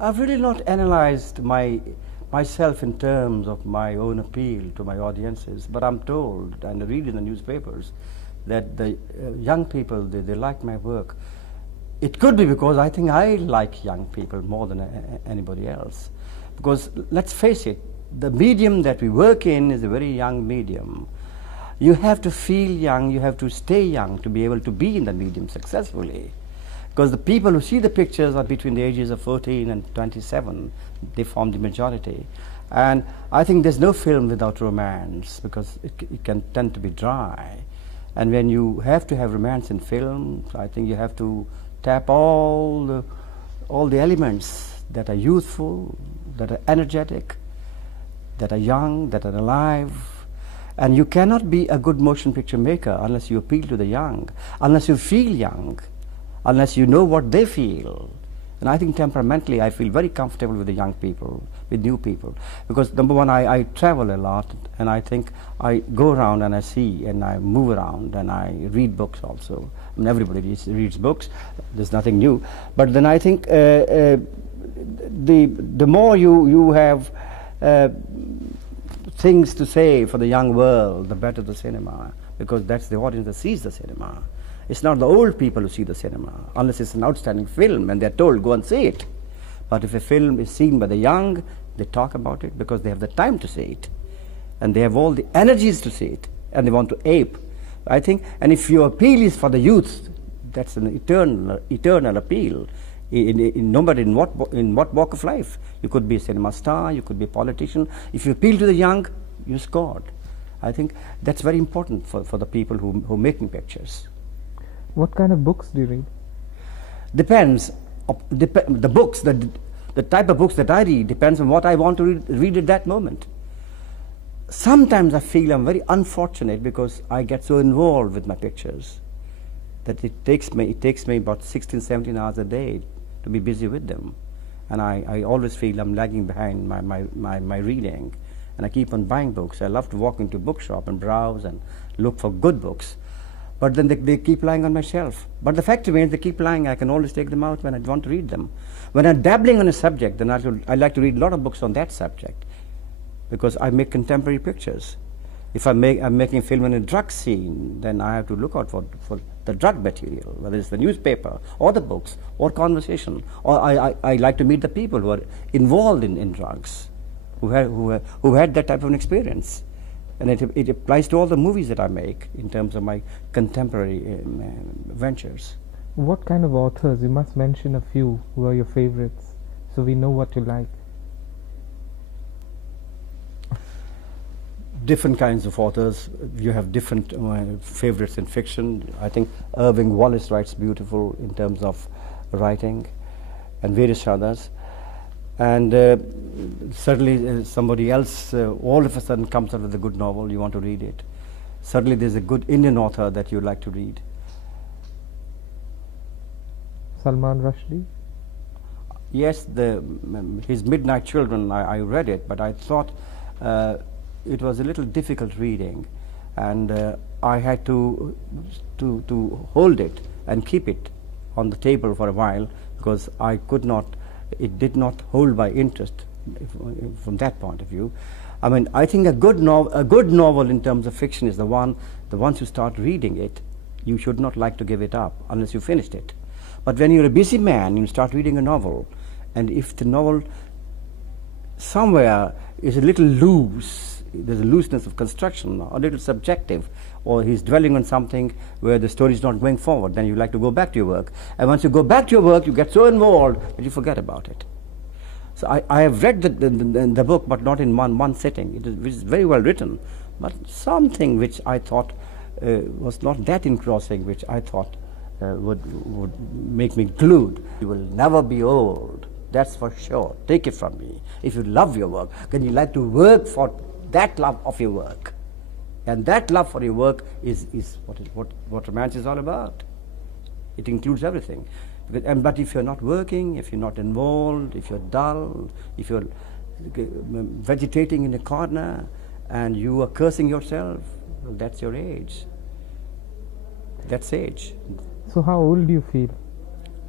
I've really not analyzed myself in terms of my own appeal to my audiences, but I'm told and I read in the newspapers that the young people, they like my work. It could be because I think I like young people more than anybody else. Because let's face it, the medium that we work in is a very young medium. You have to feel young, you have to stay young to be able to be in the medium successfully. Because the people who see the pictures are between the ages of 14 and 27. They form the majority. And I think there's no film without romance, because it can tend to be dry. And when you have to have romance in film, I think you have to tap all the elements that are youthful, that are energetic, that are young, that are alive. And you cannot be a good motion picture maker unless you appeal to the young, unless you feel young, unless you know what they feel. And I think temperamentally I feel very comfortable with the young people, with new people. Because number one, I travel a lot, and I think I go around and I see and I move around and I read books also. I mean, everybody reads books, there's nothing new. But then I think the more you have things to say for the young world, the better the cinema, because that's the audience that sees the cinema. It's not the old people who see the cinema, unless it's an outstanding film and they're told, go and see it. But if a film is seen by the young, they talk about it because they have the time to see it. And they have all the energies to see it, and they want to ape. I think, and if your appeal is for the youth, that's an eternal appeal. No matter in what walk of life. You could be a cinema star, you could be a politician. If you appeal to the young, you scored. I think that's very important for the people who are making pictures. What kind of books do you read? Depends. The books, the type of books that I read depends on what I want to read at that moment. Sometimes I feel I'm very unfortunate because I get so involved with my pictures that it takes me about 16, 17 hours a day to be busy with them. And I always feel I'm lagging behind my reading. And I keep on buying books. I love to walk into a bookshop and browse and look for good books. But then they keep lying on my shelf. But the fact remains, they keep lying. I can always take them out when I want to read them. When I'm dabbling on a subject, then I like to read a lot of books on that subject, because I make contemporary pictures. If I'm making a film in a drug scene, then I have to look out for the drug material, whether it's the newspaper or the books or conversation. Or I like to meet the people who are involved in drugs, who had that type of an experience. And it applies to all the movies that I make in terms of my contemporary ventures. What kind of authors? You must mention a few who are your favorites, so we know what you like. Different kinds of authors. You have different favorites in fiction. I think Irving Wallace writes beautiful in terms of writing, and various others. And certainly somebody else all of a sudden comes out with a good novel, you want to read it. Certainly there's a good Indian author that you like to read. Salman Rushdie? Yes, his Midnight Children, I read it, but I thought it was a little difficult reading, and I had to hold it and keep it on the table for a while, because I could not. It did not hold my interest from that point of view. I mean, I think a good novel in terms of fiction is the once you start reading it, you should not like to give it up unless you finished it. But when you're a busy man, you start reading a novel, and if the novel somewhere is a little loose, there's a looseness of construction, or a little subjective, or he's dwelling on something where the story is not going forward, then you like to go back to your work. And once you go back to your work, you get so involved that you forget about it. So I have read the book, but not in one sitting. It is very well written, but something which I thought was not that engrossing, which I thought would make me glued. You will never be old, that's for sure. Take it from me. If you love your work, then you like to work for that love of your work. And that love for your work is what romance is all about. It includes everything. But if you're not working, if you're not involved, if you're dull, if you're vegetating in a corner and you are cursing yourself, well, that's your age. That's age. So how old do you feel?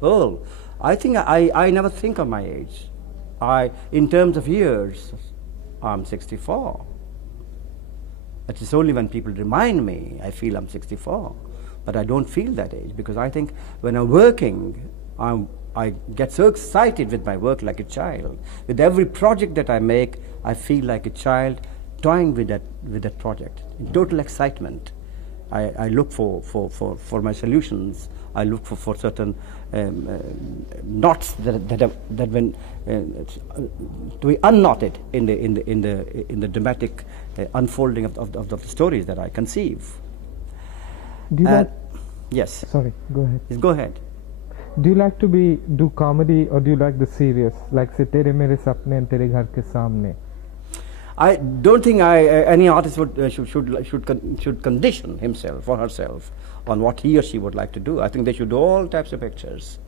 Oh, I think I never think of my age. in terms of years, I'm 64. It is only when people remind me, I feel I'm 64. But I don't feel that age, because I think when I'm working, I get so excited with my work like a child. With every project that I make, I feel like a child toying with that project, in total excitement. I look for my solutions. I look for certain knots that when to be unknotted in the dramatic unfolding of the stories that I conceive. Do you like? Yes. Sorry, go ahead. Yes, go ahead. Do you like to do comedy, or do you like the serious, like say Tere Mere Sapne and Tere Ghar Ke Samne? I don't think any artist should condition himself or herself on what he or she would like to do. I think they should do all types of pictures.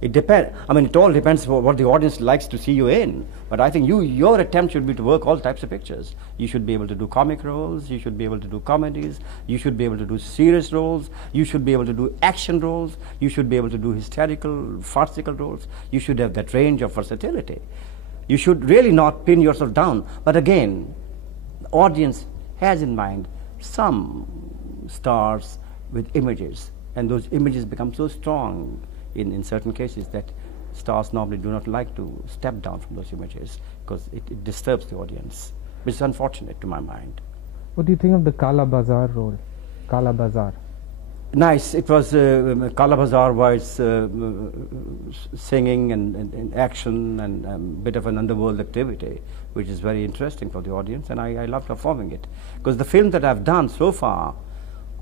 It depends. I mean, it all depends on what the audience likes to see you in. But I think your attempt should be to work all types of pictures. You should be able to do comic roles. You should be able to do comedies. You should be able to do serious roles. You should be able to do action roles. You should be able to do hysterical, farcical roles. You should have that range of versatility. You should really not pin yourself down. But again, the audience has in mind some stars with images, and those images become so strong in certain cases that stars normally do not like to step down from those images, because it disturbs the audience, which is unfortunate to my mind. What do you think of the Kala Bazaar role? Kala Bazaar. Nice. It was Kala Bazaar was singing and action and a bit of an underworld activity, which is very interesting for the audience, and I love performing it. Because the film that I've done so far,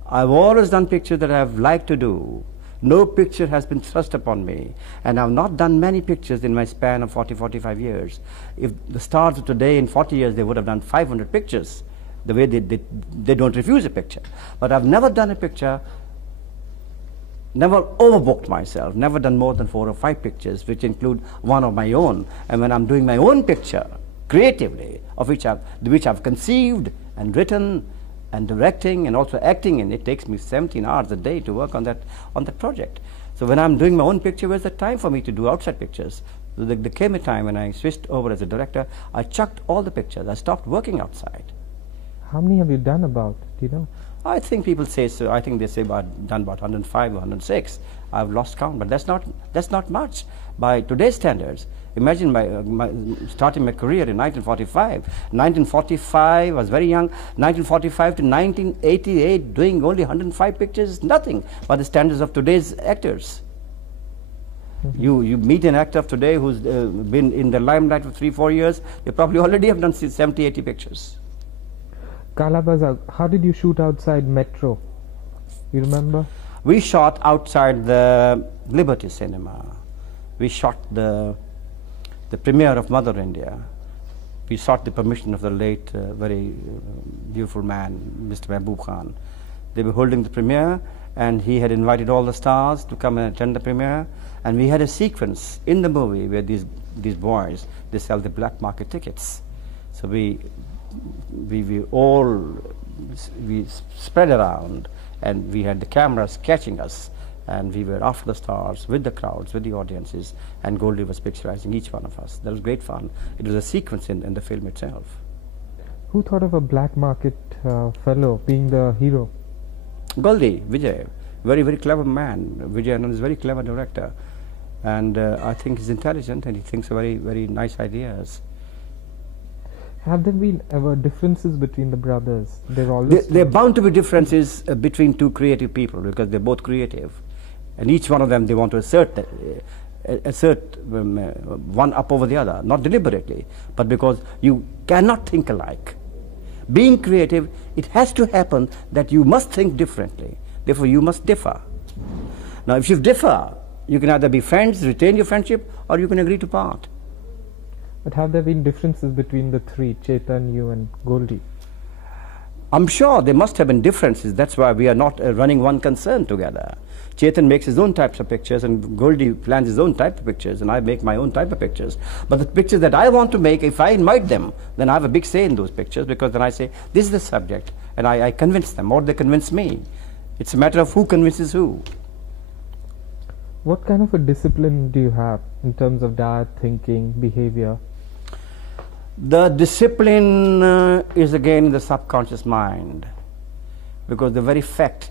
I've always done pictures that I've liked to do. No picture has been thrust upon me, and I've not done many pictures in my span of 40-45 years. If the stars of today, in 40 years, they would have done 500 pictures, the way they don't refuse a picture. But I've never done a picture, never overbooked myself, never done more than 4 or 5 pictures, which include one of my own. And when I'm doing my own picture, creatively, of which I've conceived and written and directing and also acting in, it takes me 17 hours a day to work on that project. So when I'm doing my own picture, where's the time for me to do outside pictures? So there came a time when I switched over as a director, I chucked all the pictures, I stopped working outside. How many have you done about? Do you know? I think people say so. I think they say done about 105 or 106. I've lost count, but that's not much by today's standards. Imagine starting my career in 1945. 1945, I was very young. 1945 to 1988, doing only 105 pictures is nothing by the standards of today's actors. Mm-hmm. You meet an actor of today who's been in the limelight for 3-4 years, they probably already have done 70-80 pictures. Kala Bazaar, how did you shoot outside Metro? You remember? We shot outside the Liberty Cinema. We shot the premiere of Mother India. We sought the permission of the late, very beautiful man, Mr. Mehboob Khan. They were holding the premiere, and he had invited all the stars to come and attend the premiere. And we had a sequence in the movie where these boys, they sell the black market tickets. So we spread around, and we had the cameras catching us, and we were after the stars with the crowds, with the audiences, and Goldie was picturizing each one of us. That was great fun. It was a sequence in the film itself. Who thought of a black market fellow being the hero? Goldie, Vijay, very, very clever man. Vijay Anand is a very clever director, and I think he's intelligent, and he thinks of very, very nice ideas. Have there been ever differences between the brothers? There are bound to be differences between two creative people, because they're both creative, and each one of them, they want to assert one up over the other, not deliberately, but because you cannot think alike. Being creative, it has to happen that you must think differently. Therefore, you must differ. Now, if you differ, you can either be friends, retain your friendship, or you can agree to part. But have there been differences between the three, Chetan, you and Goldie? I'm sure there must have been differences. That's why we are not running one concern together. Chetan makes his own types of pictures, and Goldie plans his own type of pictures, and I make my own type of pictures. But the pictures that I want to make, if I invite them, then I have a big say in those pictures, because then I say, this is the subject, and I convince them, or they convince me. It's a matter of who convinces who. What kind of a discipline do you have in terms of diet, thinking, behavior? The discipline is again in the subconscious mind, because the very fact,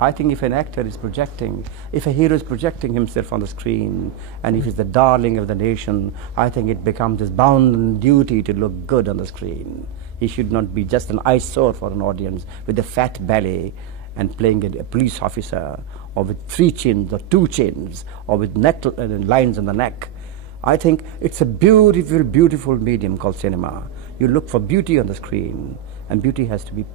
I think if an actor is projecting, if a hero is projecting himself on the screen, and if he's the darling of the nation, I think it becomes his bounden duty to look good on the screen. He should not be just an eyesore for an audience with a fat belly and playing a police officer, or with 3 chins or 2 chins, or with lines on the neck. I think it's a beautiful, beautiful medium called cinema. You look for beauty on the screen, and beauty has to be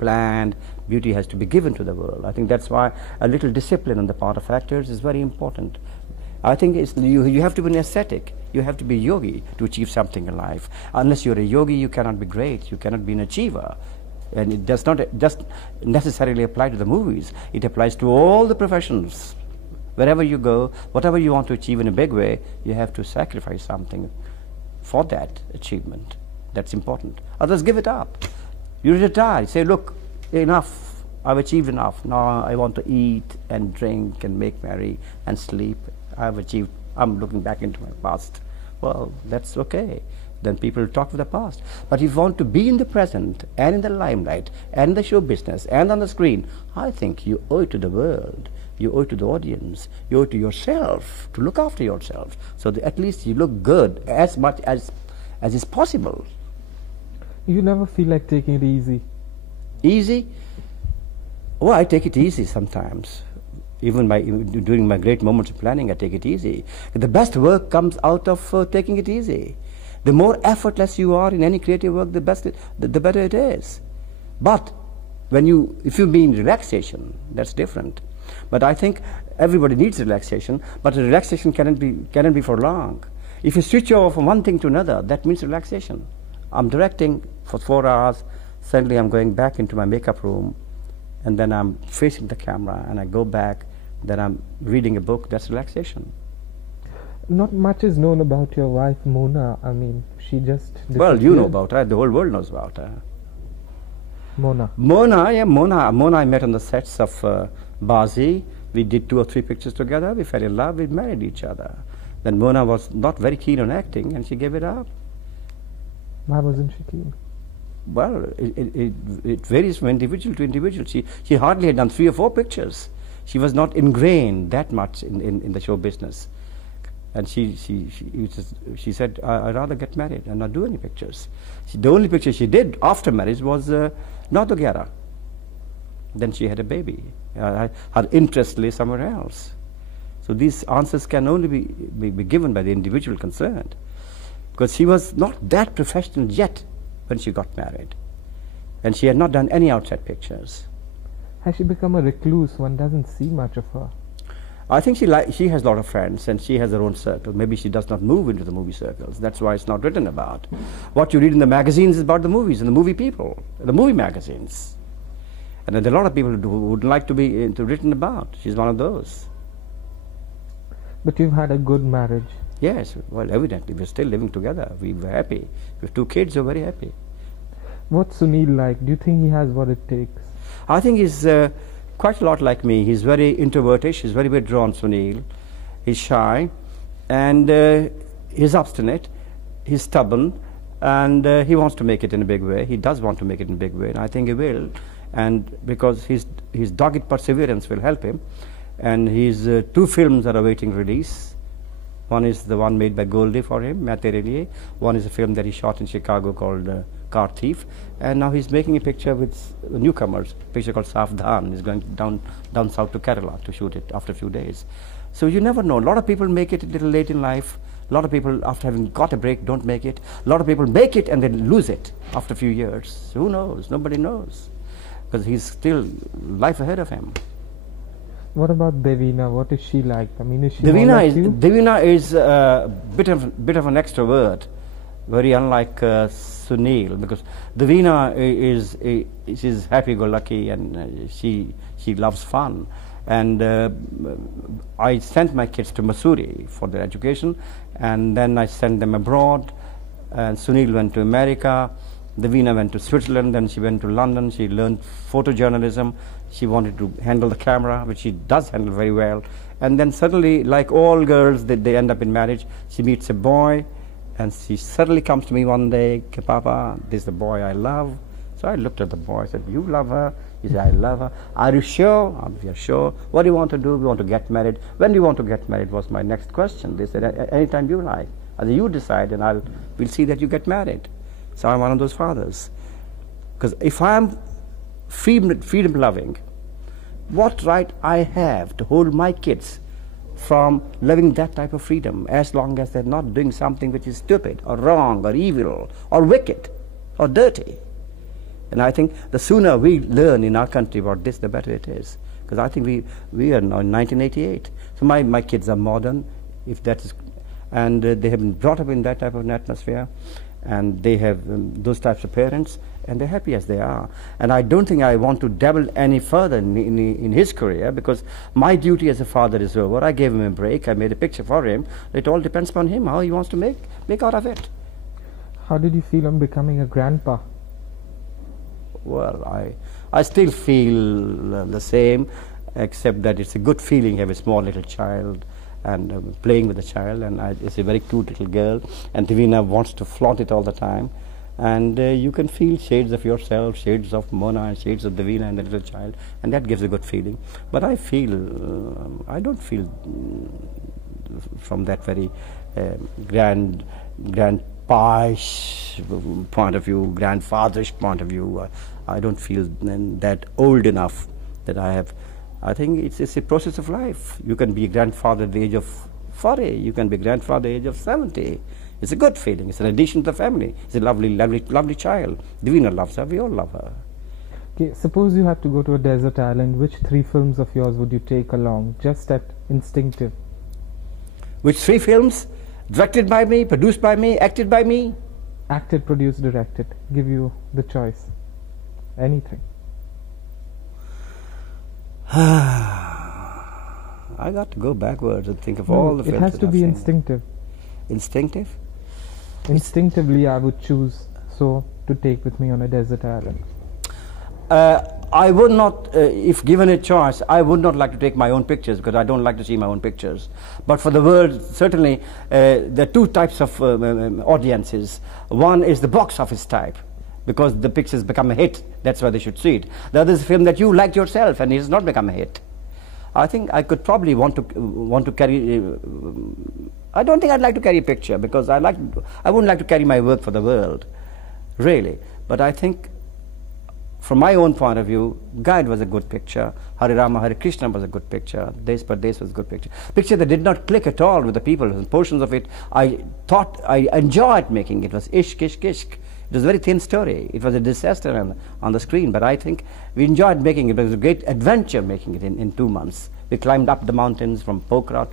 planned, beauty has to be given to the world. I think that's why a little discipline on the part of actors is very important. I think you have to be an ascetic, you have to be a yogi to achieve something in life. Unless you're a yogi, you cannot be great, you cannot be an achiever. And it does not just necessarily apply to the movies, it applies to all the professions. Wherever you go, whatever you want to achieve in a big way, you have to sacrifice something for that achievement. That's important. Others give it up. You retire, you say, look, enough, I've achieved enough. Now I want to eat and drink and make merry and sleep. I've achieved, I'm looking back into my past. Well, that's okay. Then people talk of the past. But if you want to be in the present and in the limelight and in the show business and on the screen, I think you owe it to the world. You owe it to the audience. You owe it to yourself to look after yourself, so that at least you look good as much as is possible. You never feel like taking it easy? Easy? Oh, I take it easy sometimes. Even during my great moments of planning, I take it easy. The best work comes out of taking it easy. The more effortless you are in any creative work, the better it is. But if you mean relaxation, that's different. But I think everybody needs relaxation, but the relaxation cannot be for long. If you switch over from one thing to another, that means relaxation. I'm directing for 4 hours, suddenly I'm going back into my makeup room, and then I'm facing the camera, and I go back, then I'm reading a book. That's relaxation. Not much is known about your wife, Mona. I mean, she just disappeared. Well, you know about her. The whole world knows about her. Mona. Mona, I met on the sets of Bazi. We did 2 or 3 pictures together. We fell in love. We married each other. Then Mona was not very keen on acting, and she gave it up. Why wasn't she keen? Well, it varies from individual to individual. She hardly had done 3 or 4 pictures. She was not ingrained that much in the show business. And she said, I'd rather get married and not do any pictures. The only picture she did after marriage was Navketan. Then she had a baby. Her interest lay somewhere else. So these answers can only be given by the individual concerned. Because she was not that professional yet when she got married. And she had not done any outside pictures. Has she become a recluse? One doesn't see much of her. I think she has a lot of friends, and she has her own circle. Maybe she does not move into the movie circles. That's why it's not written about. What you read in the magazines is about the movies and the movie people, the movie magazines. And there are a lot of people who would like to be written about. She's one of those. But you've had a good marriage. Yes, well, evidently. We're still living together. We were happy. We have 2 kids who are very happy. What's Sunil like? Do you think he has what it takes? I think he's quite a lot like me. He's very introvertish. He's very withdrawn, Sunil. He's shy, and he's obstinate. He's stubborn, and he wants to make it in a big way. He does want to make it in a big way, and I think he will. And because his dogged perseverance will help him. And his 2 films are awaiting release. One is the one made by Goldie for him, Main Tere Liye. One is a film that he shot in Chicago called Car Thief. And now he's making a picture with newcomers, a picture called Savdhan. He's going down south to Kerala to shoot it after a few days. So you never know. A lot of people make it a little late in life. A lot of people, after having got a break, don't make it. A lot of people make it and then lose it after a few years. Who knows? Nobody knows. Because he's still life ahead of him. What about Devina? What is she like? I mean, is she Devina is a bit of an extrovert, very unlike Sunil, because Devina she's happy-go-lucky, and she loves fun. And I sent my kids to Missouri for their education, and then I sent them abroad. And Sunil went to America. Devina went to Switzerland, then she went to London. She learned photojournalism. She wanted to handle the camera, which she does handle very well. And then suddenly, like all girls, they end up in marriage. She meets a boy, And she suddenly comes to me one day, Papa, this is the boy I love. So I looked at the boy, I said, you love her? He said, I love her. Are you sure? We are sure. What do you want to do? We want to get married. When do you want to get married was my next question. They said, anytime you like. I said, you decide and we'll see that you get married. So I'm one of those fathers. Because if I'm freedom loving, what right I have to hold my kids from living that type of freedom as long as they're not doing something which is stupid or wrong or evil or wicked or dirty. And I think the sooner we learn in our country about this, the better it is. Because I think we are now in 1988. So my kids are modern, if that is, and they have been brought up in that type of an atmosphere, and they have those types of parents, and they're happy as they are. And I don't think I want to dabble any further in his career, because my duty as a father is over. I gave him a break. I made a picture for him. It all depends upon him, how he wants to make out of it. How did you feel on becoming a grandpa? Well, I still feel the same, except that it's a good feeling to have a small little child and playing with the child, and it's a very cute little girl, and Divina wants to flaunt it all the time, and you can feel shades of yourself, shades of Mona, and shades of Divina and the little child, and that gives a good feeling. But I don't feel from that very grand pa-ish point of view, grandfatherish point of view. I don't feel that old enough that I have. I think it's a process of life. You can be a grandfather at the age of 40. You can be a grandfather at the age of 70. It's a good feeling. It's an addition to the family. It's a lovely child. Divina loves her. We all love her. Okay, suppose you had to go to a desert island. Which 3 films of yours would you take along, just at instinctive? Which 3 films? Directed by me, produced by me, acted by me? Acted, produced, directed. Give you the choice. Anything. I got to go backwards and think of all the films. It has to be instinctive. Instinctive? Instinctively, I would choose to take with me on a desert island. I would not, if given a choice, I would not like to take my own pictures, because I don't like to see my own pictures. But for the world, certainly, there are 2 types of audiences. One is the box office type, because the pictures become a hit. That's why they should see it. The other is a film that you liked yourself and it has not become a hit. I think I could probably want to carry. I don't think I'd like to carry a picture, because I wouldn't like to carry my work for the world, really. But I think, from my own point of view, Guide was a good picture. Hare Rama, Hare Krishna was a good picture. Des Pardes was a good picture. Picture that did not click at all with the people. Portions of it I thought I enjoyed making. It was ishq, ishq, ishq. It was a very thin story. It was a disaster on the screen, but I think we enjoyed making it. It was a great adventure making it in 2 months. We climbed up the mountains from Pokhara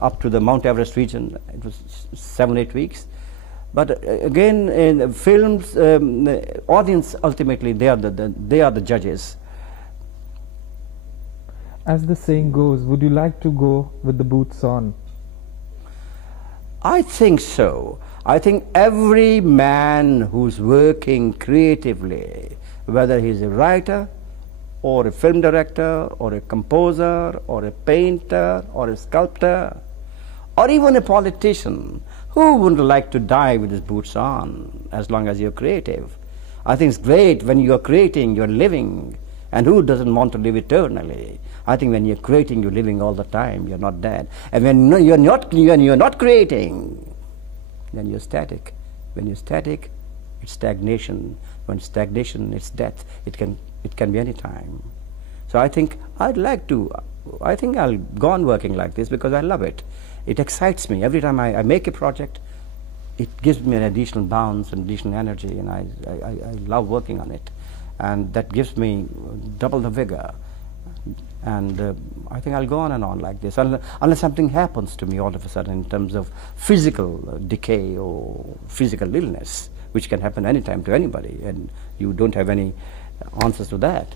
up to the Mount Everest region. It was 7-8 weeks. But again, in films, audience ultimately they are the judges. As the saying goes, would you like to go with the boots on? I think so. I think every man who's working creatively, whether he's a writer or a film director or a composer or a painter or a sculptor or even a politician, who wouldn't like to die with his boots on as long as you're creative? I think it's great when you're creating, you're living. And who doesn't want to live eternally? I think when you're creating, you're living all the time. You're not dead. And when you're not creating, then you're static. When you're static, it's stagnation. When stagnation, it's death. It can be any time. So I think I'll go on working like this because I love it. It excites me. Every time I make a project, it gives me an additional bounce and additional energy, and I love working on it. And that gives me double the vigor. And I think I'll go on and on like this, unless something happens to me all of a sudden in terms of physical decay or physical illness, which can happen anytime to anybody, and you don't have any answers to that.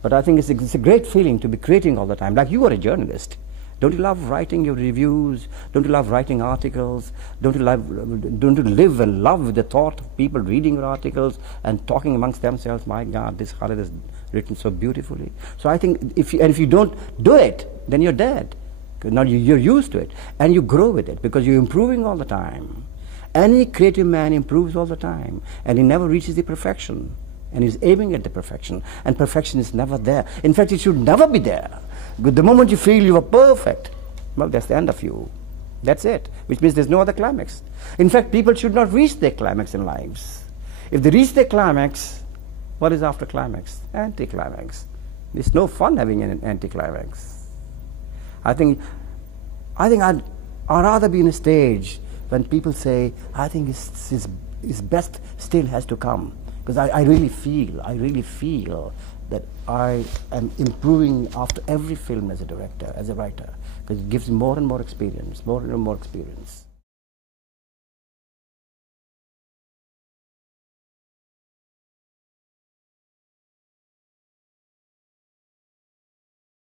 But I think it's a great feeling to be creating all the time, like you are a journalist. Don't you love writing your reviews? Don't you love writing articles? Don't you live and love the thought of people reading your articles and talking amongst themselves? My God, this Khalid has written so beautifully. So I think if you don't do it, then you're dead. Now you're used to it, and you grow with it because you're improving all the time. Any creative man improves all the time, and he never reaches the perfection, and he's aiming at the perfection, and perfection is never there. In fact, it should never be there. The moment you feel you are perfect, well, that's the end of you. That's it, which means there's no other climax. In fact, people should not reach their climax in lives. If they reach their climax, what is after climax? Anticlimax. It's no fun having an anticlimax. I think I'd rather be in a stage when people say, I think his best still has to come. Because I really feel that I am improving after every film as a director, as a writer. Because it gives me more and more experience, more and more experience.